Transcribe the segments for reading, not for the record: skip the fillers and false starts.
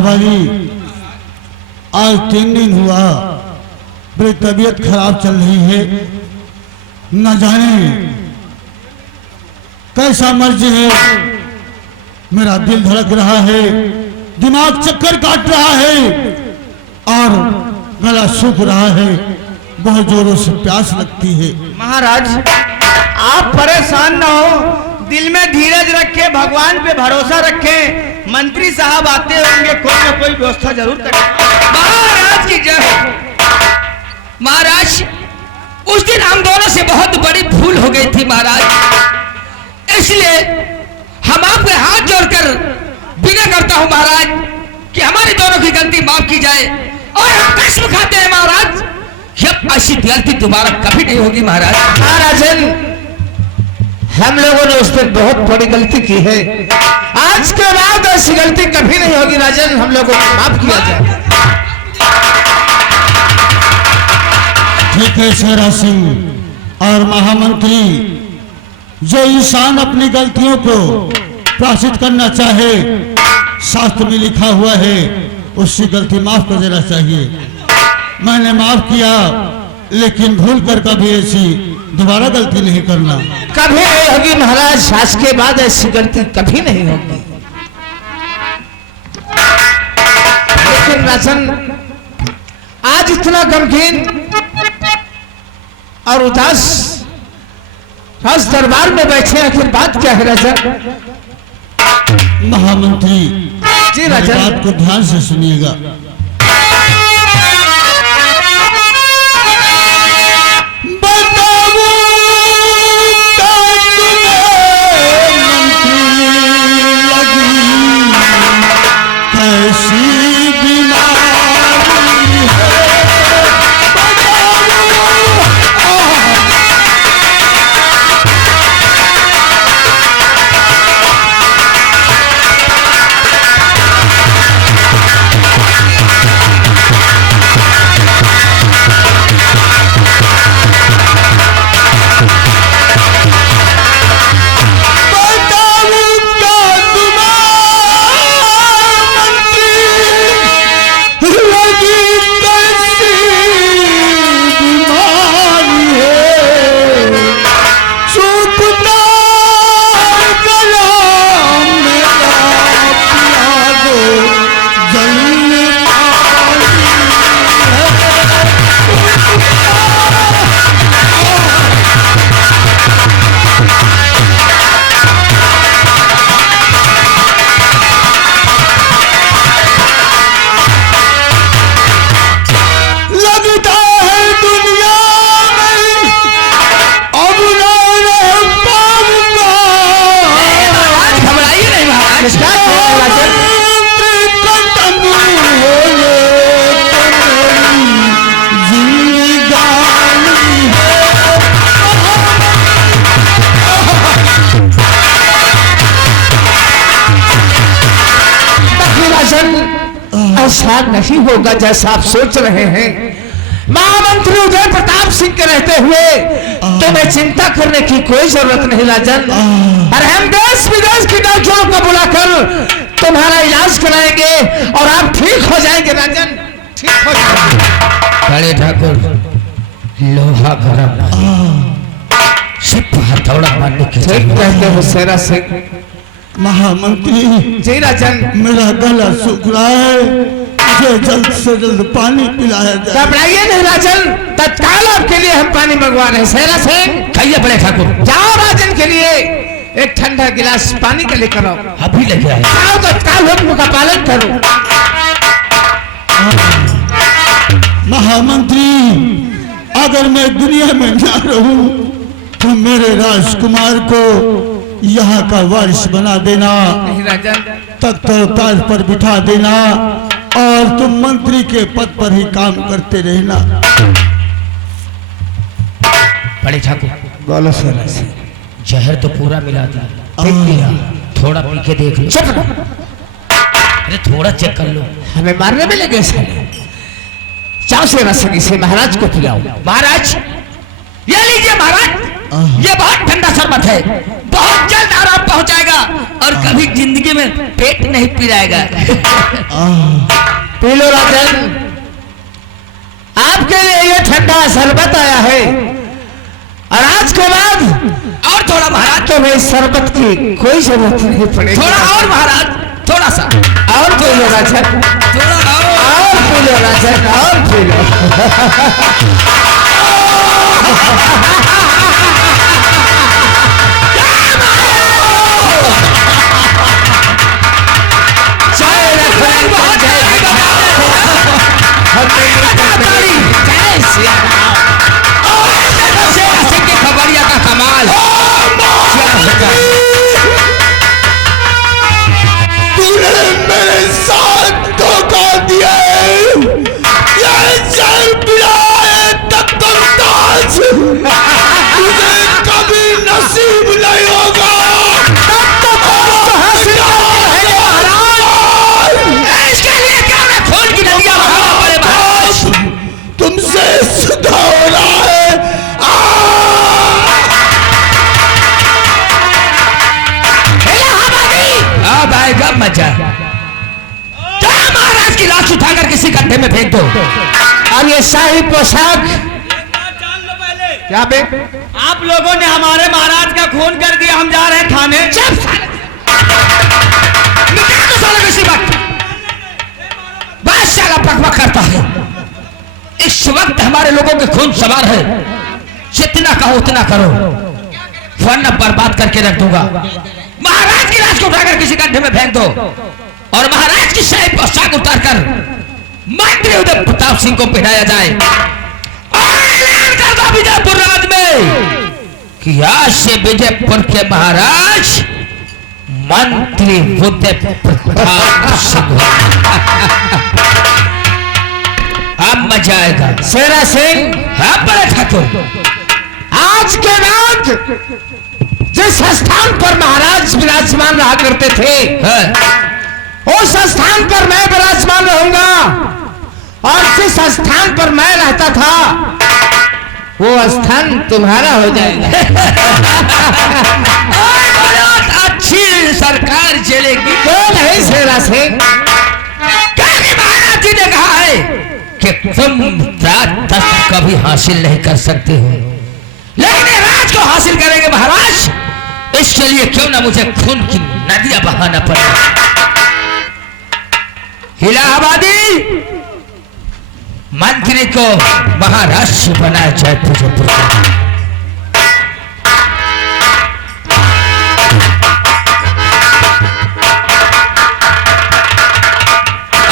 हमारी आज 3 दिन हुआ मेरी तबीयत खराब चल रही है। न जाने कैसा मर्ज है, मेरा दिल धड़क रहा है, दिमाग चक्कर काट रहा है और गला सूख रहा है, बहुत जोरों से प्यास लगती है। महाराज आप परेशान न हो, दिल में धीरज रखें, भगवान पे भरोसा रखें। मंत्री साहब आते होंगे, कोई ना कोई व्यवस्था जरूर करें। महाराज की जय हो। महाराज उस दिन हम दोनों से बहुत बड़ी भूल हो गई थी महाराज, इसलिए हम आपके हाथ जोड़कर विनय करता हूं महाराज कि हमारी दोनों की गलती माफ की जाए और हम कसम खाते हैं महाराज कि अब ऐसी गलती दोबारा कभी नहीं होगी महाराज। महाराजन हम लोगों ने उस पर बहुत बड़ी गलती की है, आज के बाद ऐसी गलती कभी नहीं होगी। राजन हम लोगों को माफ किया जाए। ठीक है शेरा सिंह और महामंत्री, जो इंसान अपनी गलतियों को प्रायश्चित करना चाहे, शास्त्र में लिखा हुआ है उसकी गलती माफ कर देना चाहिए। मैंने माफ किया, लेकिन भूल कर कभी ऐसी दोबारा गलती नहीं करना। कभी नहीं होगी महाराज, आज के बाद ऐसी गलती कभी नहीं होगी। लेकिन राजन आज इतना गमगीन और उदास राज दरबार में बैठे, आखिर बात क्या है राजन? महामंत्री जी राजन, बात को ध्यान से सुनिएगा। ऐसा नहीं होगा जैसा आप सोच रहे हैं। महामंत्री उदय प्रताप सिंह के रहते हुए तुम्हें चिंता करने की कोई जरूरत नहीं राजन। और हम देश विदेश की डॉक्टरों को बुलाकर तुम्हारा इलाज कराएंगे और आप ठीक हो जाएंगे राजन, ठीक हो जाएंगे। बड़े ठाकुर लोहा गरम सिर्फ हथौड़ा मारने की ठीक कहते हो शेरा सिंह। महामंत्री जी राजन, मेरा गला सूख रहा है, मुझे जल्द से जल्द पानी पिलाया जाए। घबराइए नहीं राजन, तत्काल आपके लिए हम पानी मंगवा रहे हैं। शेरा सिंह कहिए बड़े ठाकुर। जाओ राजन के लिए एक ठंडा गिलास पानी का लेकर आओ। अभी लेके आए। जाओ तत्काल हुक्म का पालन करो। महामंत्री अगर मैं दुनिया में ना रहूं तो मेरे राजकुमार को यहाँ का वारिस बना देना, नहीं राजन, तख्त ताज पर बिठा देना और तुम मंत्री के पद पर ही काम करते रहना। बड़े ठाकुर बोलो शेरा सिंह। जहर तो पूरा मिला दिया, थोड़ा पी के देख लो। चुप, अरे थोड़ा चेक कर लो। हमें मारने में लगे साले। जाओ शेरा सिंह, इसे महाराज को पिलाओ। महाराज ये लीजिए महाराज, ये बहुत ठंडा शरबत है, बहुत जल्द आराम पहुंचाएगा और कभी जिंदगी में पेट नहीं पिलाएगा। पी लो राजन, आपके लिए ये ठंडा शरबत आया है और आज के बाद और थोड़ा महाराज, तो मैं इस शरबत की कोई जरूरत नहीं पड़ेगी। थोड़ा और महाराज, थोड़ा सा और पी लो राजन, थोड़ा और पी लो राजन, और पी लो। खबरिया का कमाल तूने मेरे साथ धोखा दिया है, ये जल पिलाए तब तक ताज तुझे कभी नसीब नहीं होगा। इसके लिए क्या मैं खून की नदियां बहाना पड़े महाराज? तुमसे सुधा हो रहा है। अब आएगा मजा। क्या महाराज की लाश उठाकर किसी गड्ढे में फेंक दो और ये शाही पोशाक क्या बे? आप लोगों ने हमारे महाराज का खून कर दिया, हम जा रहे हैं थाने। चुप साले! निकाल दो साले किसी वक्त। बस साला बकबक करता है। इस वक्त हमारे लोगों के खून सवार है, जितना कहो उतना करो वरना बर्बाद करके रख दूंगा। महाराज की लाश को उठाकर किसी गड्ढे में फेंक दो और महाराज की शाही पोशाक उतारकर मंत्री उदय प्रताप सिंह को पहनाया जाए और ऐलान कर दो विजयपुर राज में कि आज से विजयपुर के महाराज मंत्री उदय प्रताप सिंह। अब मजा आएगा। शेरा सिंह, हाँ बड़े ठाकुर, आज के बाद जिस स्थान पर महाराज विराजमान रहा करते थे उस स्थान पर मैं विराजमान रहूंगा और जिस स्थान पर मैं रहता था वो स्थान तुम्हारा हो जाएगा। अच्छी सरकार चलेगी। क्यों नहीं शेरा सिंह? महाराज जी ने कहा है कि तुम राज तक कभी हासिल नहीं कर सकते हो, लेकिन राज को हासिल करेंगे महाराज। इसके लिए क्यों ना मुझे खून की नदियां बहाना पड़े। इलाहाबादी मंत्री को महाराष्ट्र बनाया जाए विजयपुर का।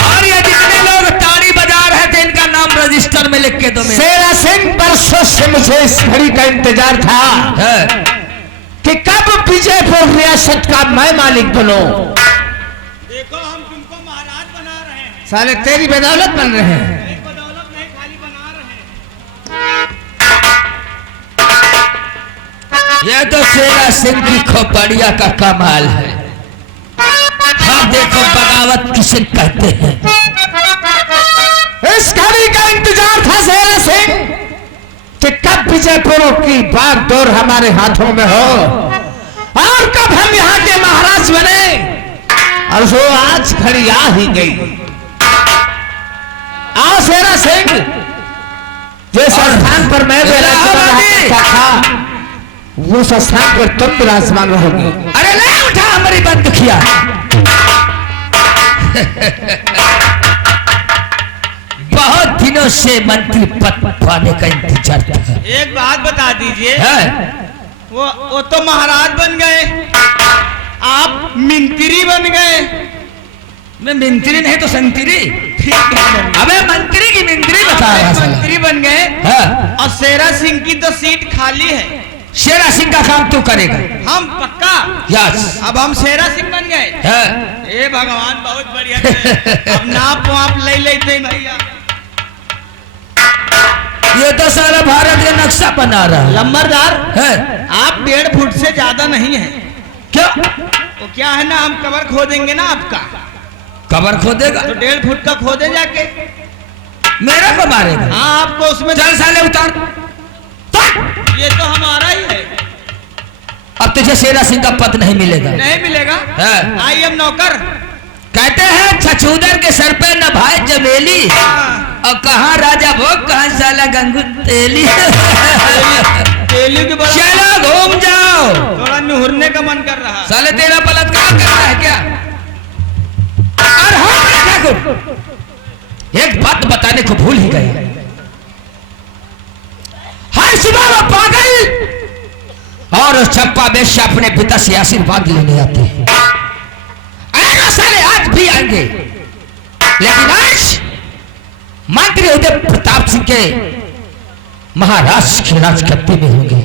और ये जितने लोग ताली बजा रहे थे इनका नाम रजिस्टर में लिख के दो। शेरा सिंह, बरसों से मुझे इस घड़ी का इंतजार था कि कब विजयपुर रियासत का मैं मालिक बनूं। देखो हम तुमको महाराज बना रहे हैं, साले तेरी बदौलत बन रहे हैं। एक बदौलत नहीं खाली बना रहे हैं। ये तो शेरा सिंह की खोपड़िया का कमाल है। हाँ देखो बगावत किसे कहते हैं। इस घड़ी का इंतजार था शेरा सिंह कि कब विजयपुर की बागडोर हमारे हाथों में हो और कब हम यहाँ के महाराज बने। और वो आज घड़ी आ ही गई। आओ शेरा सिंह, जिस स्थान पर मैं विराजमान था उस स्थान पर तुम विराजमान रहोगे। अरे ले उठा हमारी बंदूकिया। बहुत दिनों से मंत्री पद पाने का इंतजार था। एक बात बता दीजिए, है? वो तो महाराज बन गए, आप मंत्री बन गए। मैं मंत्री नहीं तो संतरी। ठीक है, अबे मंत्री की मंत्री बता रहा आप था। मंत्री बन गए हाँ। और शेरा सिंह की तो सीट खाली है। शेरा सिंह का काम तू करेगा। हम पक्का। यस। अब हम शेरा सिंह बन गए। है? ए भगवान बहुत बढ़िया करे। अब नाप वाप ले लेते भैया। ये तो सारा भारत का नक्शा बना रहा है। लंबरदार है? आप 1.5 फुट से ज्यादा नहीं है। क्या तो क्या है ना, हम कवर खोदेंगे ना आपका, कबर खोदेगा? तो 1.5 फुट का खोदे जाके। मेरा को मारेगा? हाँ आपको उसमें चल साले उतार। ये तो हमारा ही है। अब तुझे शेरा सिंह का पद नहीं मिलेगा। नहीं मिलेगा। हाँ। आई एम नौकर। कहते हैं छछूदर के सर पे न भाई जमेली, और कहाँ राजा भोग कहाँ साला गंगू तेली। तेली के बड़ा चलो घूम जाओ। थोड़ा निहुरने का मन कर रहा। साले तेरा बलात्कार कर रहा है क्या? और हाँ ठाकुर, एक बात बताने को भूल ही गया। हर सुबह वो पागल और उस चंपा बेश्या अपने पिता से आशीर्वाद लेने आते हैं। आएगा साले, आज भी आएंगे, लेकिन आज मंत्री उदय प्रताप सिंह के महाराज की राजगद्दी में होंगे,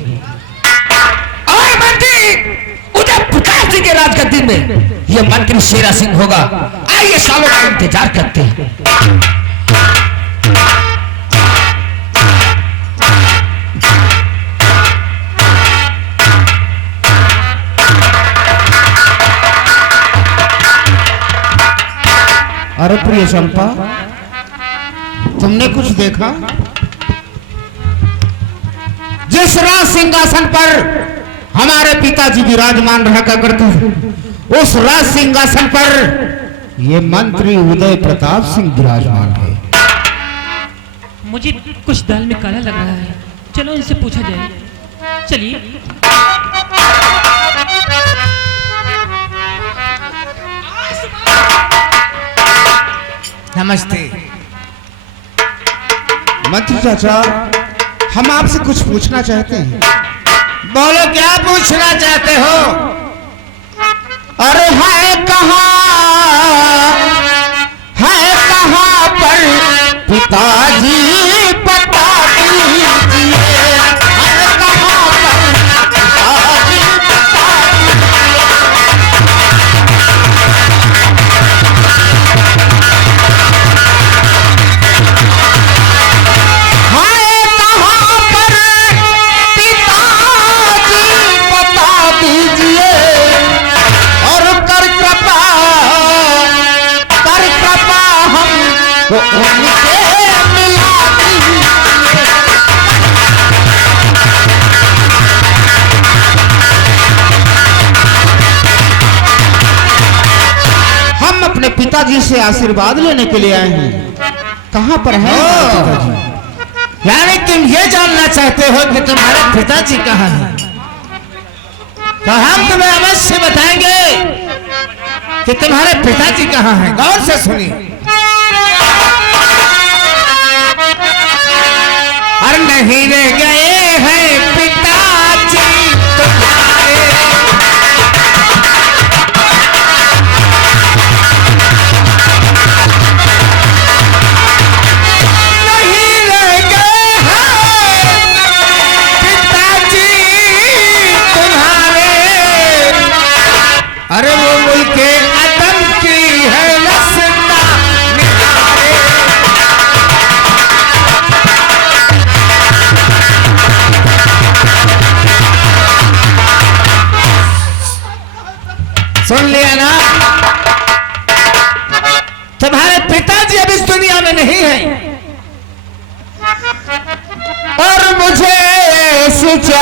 और मंत्री उदय प्रताप सिंह के राजगद्दी में ये मंत्री शेरा सिंह होगा। आइए सालों का इंतजार करते हैं। अरे प्रिय चंपा, तुमने कुछ देखा? जिस राज सिंहासन पर हमारे पिताजी विराजमान रहा करते थे, उस राज सिंहासन पर ये मंत्री उदय प्रताप सिंह विराजमान है। मुझे कुछ दाल में काला लग रहा है, चलो इनसे पूछा जाए। चलिए। नमस्ते मंत्री चाचा, हम आपसे कुछ पूछना चाहते हैं। बोलो, क्या पूछना चाहते हो? अरे है कहाँ पर पिताजी बता दीजिए, है कहाँ पर पिताजी बता दीजिए, और कर कृपा हमको उनसे मिला दीजिए। हम अपने पिताजी से आशीर्वाद लेने के लिए आए हैं। कहाँ पर है पिताजी? यानी तुम ये जानना चाहते हो कि तुम्हारे पिताजी कहाँ हैं? तो हम तुम्हें अवश्य बताएंगे कि तुम्हारे पिताजी कहाँ हैं। गौर से सुनिए। और नहीं रह गए हैं पिताजी तुम्हारे, नहीं रह गए हैं पिताजी तुम्हारे। अरे वो मुल्के अदम की है रसता निहारे। सुन लिया ना? तुम्हारे पिताजी अब इस दुनिया में नहीं है, और मुझे सिचा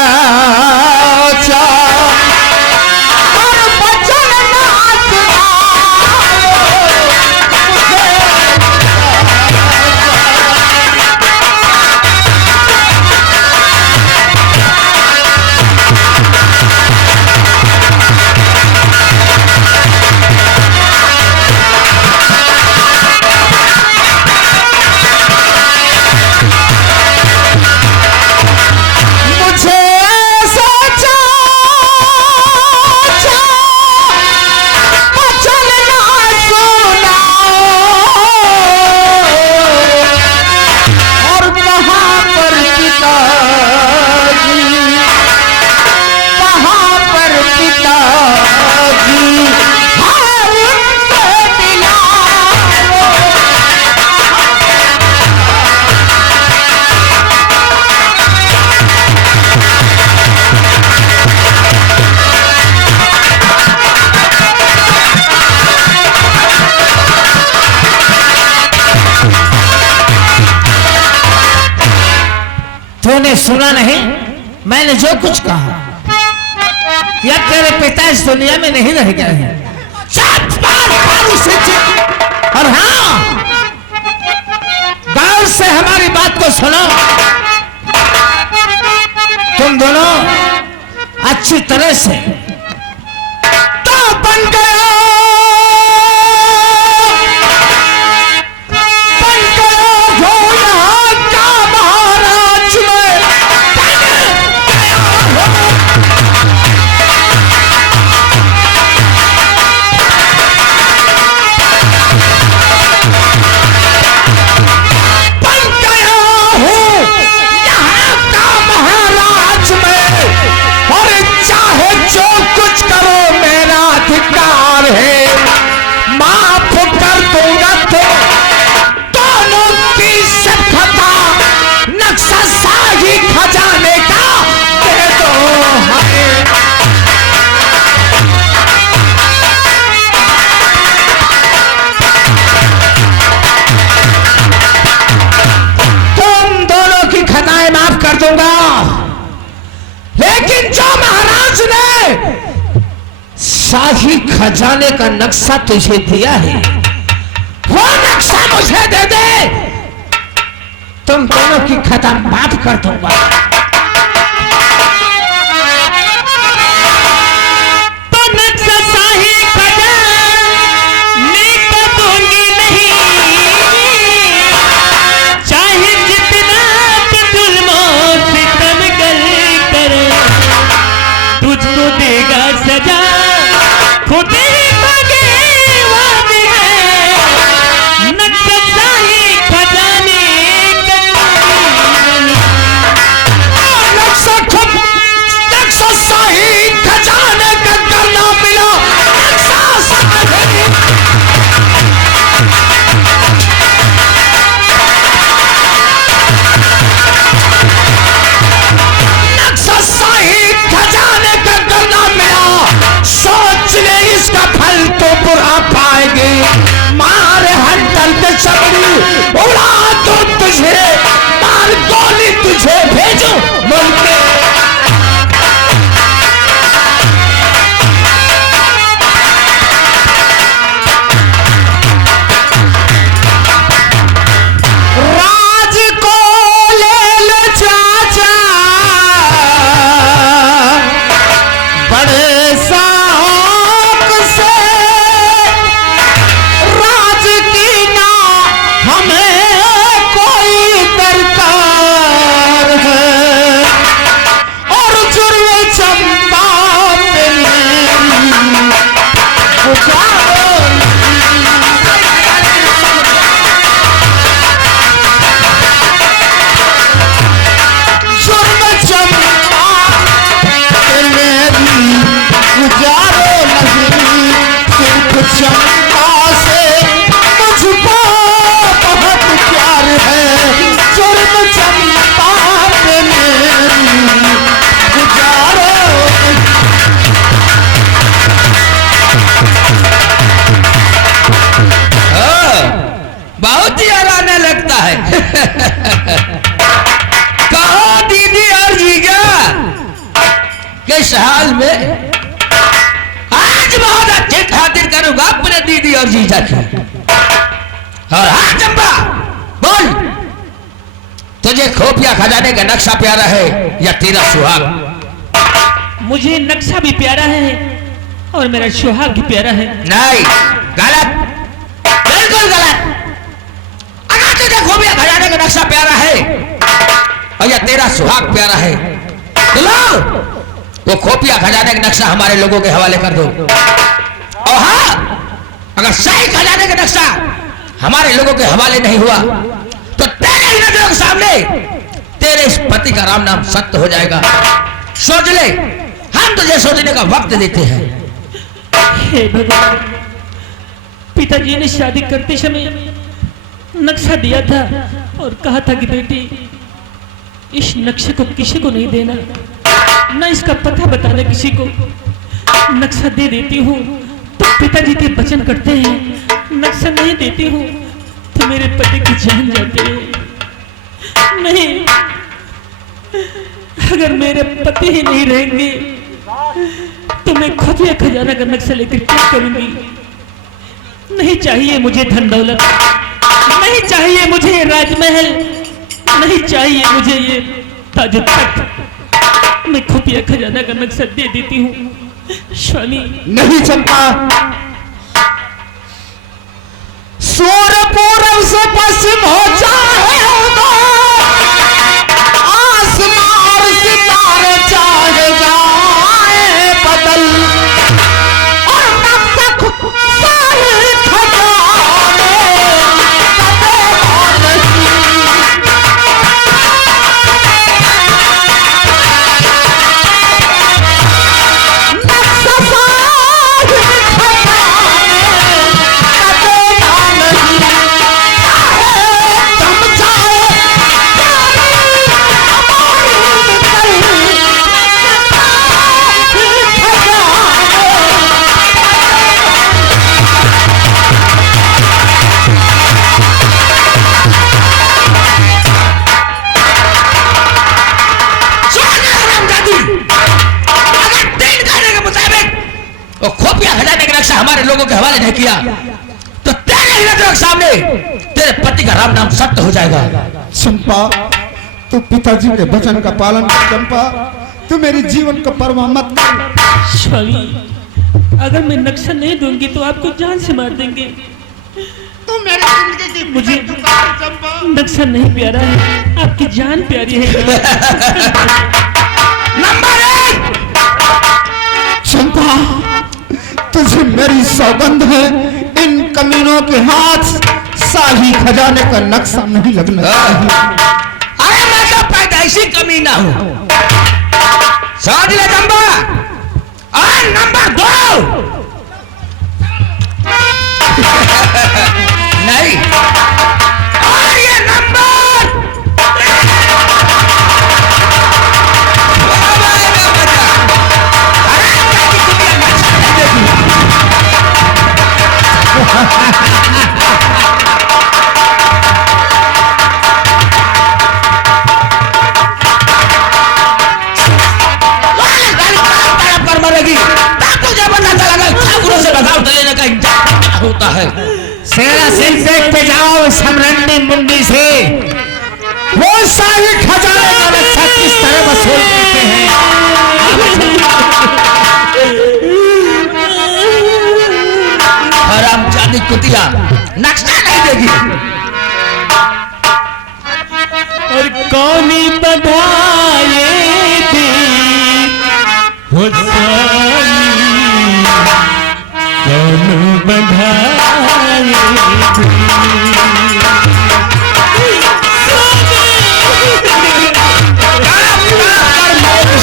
तूने सुना नहीं मैंने जो कुछ कहा? या तेरे पिता इस दुनिया में नहीं रह गए हैं? 4 बार उसे और हाँ, गौर से हमारी बात को सुनो। तुम दोनों अच्छी तरह से तो बन गया हो यहाँ का महाराज में खजाने का दे दो हमें। तुम दोनों की खताएं माफ कर दूंगा, लेकिन जो महाराज ने शाही खजाने का नक्शा तुझे दिया है वो नक्शा मुझे दे दे, तुम दोनों की खता माफ कर दूंगा। तो नक्शा शाही खजाने को दूंगी नहीं, चाहे जितना भी जुल्मों से तुम गले करे, तुझको देगा सजा खुद ही मांगे वादे है। नक्शा शाही खजाने शाही खजाने का करना मिला नक्शा शाही खजाने का करना मिला। सोच ले इसका फल तो बुरा पाएगी। मार हंटल पे चबड़ी उड़ा तो तुझे, मार गोली तुझे भेजो मुल्क में। चंपा से मुझको बहुत प्यार है, जुर्म चंपा पे मेरी गुजारो। बहुत ही आराना लगता है। कहो दीदी और जीजा किस हाल में? आज बहुत अच्छे खातिर करूंगा अपने दीदी और जीजा की। और हाँ चंपा बोल, तुझे खुफिया खजाने का नक्शा प्यारा है या तेरा सुहाग? मुझे नक्शा भी प्यारा है और मेरा सुहाग भी प्यारा है। नहीं, गलत, बिल्कुल गलत। अगर तुझे खुफिया खजाने का नक्शा प्यारा है और या तेरा सुहाग प्यारा है तो लो वो खुफिया खजाने का नक्शा हमारे लोगों के हवाले कर दो। और हाँ, अगर शाही खजाने का नक्शा हमारे लोगों के हवाले नहीं हुआ तो तेरे ही नजरों के सामने तेरे इस पति का राम नाम सत्य हो जाएगा। सोच ले, हम तुझे सोचने का वक्त देते हैं। हे भगवान, पिताजी ने शादी करते समय नक्शा दिया था और कहा था कि बेटी इस नक्शे को किसी को नहीं देना, न इसका पता बताना किसी को। नक्शा दे देती हूँ तो पिताजी के वचन करते हैं, नक्शा नहीं देती हूँ तो मेरे पति की जान जाती है। नहीं, अगर मेरे पति ही नहीं रहेंगे तो मैं खुफिया खजाना का नक्शा लेकर क्या करूंगी। नहीं चाहिए मुझे धन दौलत, नहीं चाहिए मुझे ये राजमहल, नहीं चाहिए मुझे ये ताज तख्त। मैं खुफिया खजाना का नक्शा दे देती हूँ स्वामी। नहीं चंपा, सूर्य पूरब से पश्चिम हो चाहे आसमां और सितारे चाहे जाए बदल, और तब तक सारे खजाने कदे हमारे लोगों के हवाले नहीं किया तो तेरे ही नजरों के सामने तेरे पति का राम नाम सत्य हो जाएगा। चंपा, तू पिताजी के वचन का पालन कर। चंपा, तू मेरे जीवन का परवाह मत कर। स्वामी, अगर मैं नक्शा नहीं दूंगी तो आपको जान से मार देंगे। तू मेरी जिंदगी की मुझे चंपा। नक्शा नहीं प्यारा है, आपकी जान प्यारी है। नंबर 1 चंपा, तुझे मेरी सौगंध है, इन कमीनों के हाथ शाही खजाने का नक्शा नहीं लगना चाहिए। अरे मैं तो पैदाइशी कमीना हूं। समझ ले चंपा। और नंबर 2 नहीं, और ये नंबर होता है। सेना सिंह देखते जाओ समरंडी मुंडी से वो शाही खजाने का नक्शा किस तरह वसूल करते हैं। हरामजादी कुतिया नक्शा नहीं देगी। और कौनी बधाए दी हो कौन बधाए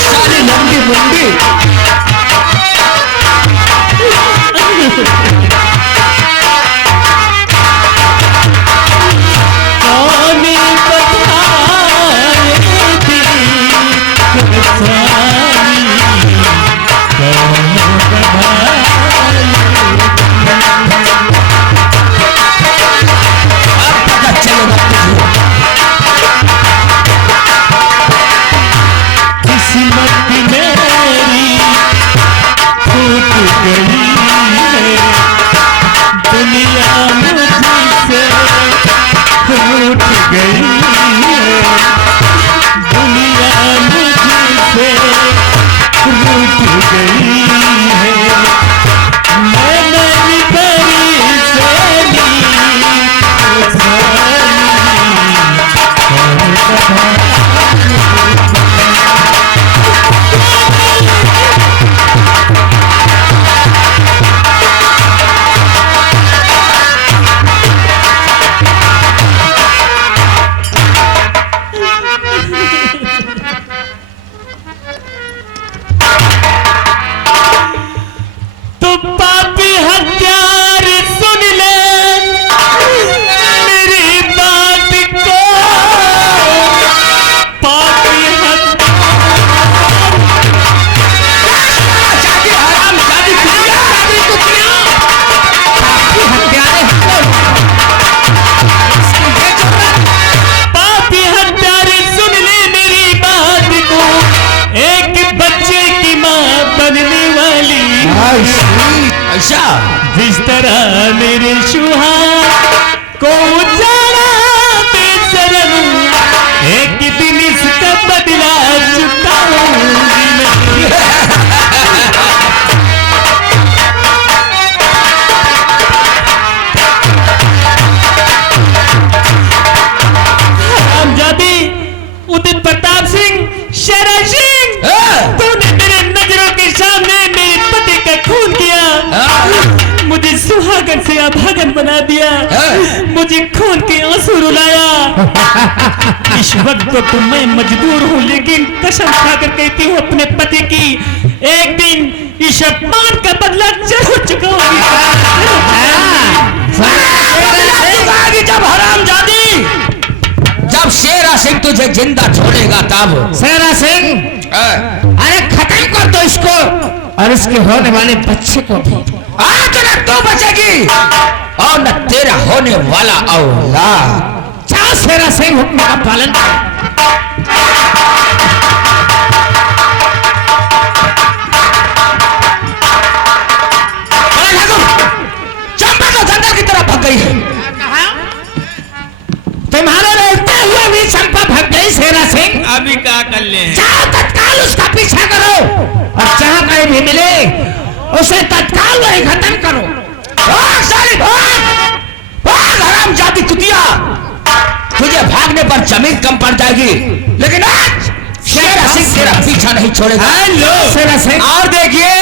साली लंबी मुंडी कौन बधाए कैसा? जिस तरह मेरे सुहाग को उजाड़ा बेशरम, एक दिन इसका बदला चुकाऊंगी मैं। हमजादी उदित प्रताप सिंह, शेरा सिंह, तूने मेरे नजरों के सामने मेरे पति का खून किया, मुझे सुहागन से अभागन बना दिया, मुझे खून के आंसू रुलाया। इस वक्त तो मैं मजबूर हूँ, लेकिन कसम खाकर कहती हूँ अपने पति की, एक दिन इस अपमान का बदला जरूर चुकाऊंगी। जब हरामजादी, जब शेरा सिंह तुझे जिंदा छोड़ेगा तब। शेरा सिंह, अरे खत्म कर दो इसको और इसके होने वाले बच्चे को भी। आज न तू बचेगी और न तेरा होने वाला औलाद। जाओ शेरा सिंह, हुक्म का पालन करो। चंपा तो जंगल की तरफ भाग गई है। तुम्हारे रहते हुए भी चंपा भाग गई शेरा सिंह। अभी क्या कर ले? जाओ तत्काल उसका पीछा करो और जहां कहीं भी मिले उसे तत्काल वही खत्म करो। भाग साली भाग, भाग हरामजादी कुतिया। तुझे भागने पर जमीन कम पड़ जाएगी, लेकिन आज शेरा सिंह तेरा पीछा नहीं छोड़ेगा। हेलो शेरा सिंह, और देखिए,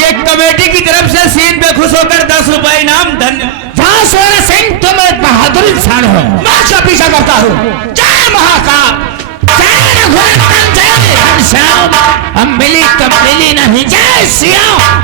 ये कमेटी की तरफ से सीन पे खुश होकर 10 रुपए इनाम। धन्य। जाओ शेरा सिंह, तुम एक बहादुर इंसान हो। मैं उसका पीछा करता हूँ। जय महाकाल, जय रघुनाथ, जय घनश्याम। अब मिली तो मिली नहीं, जय सिया।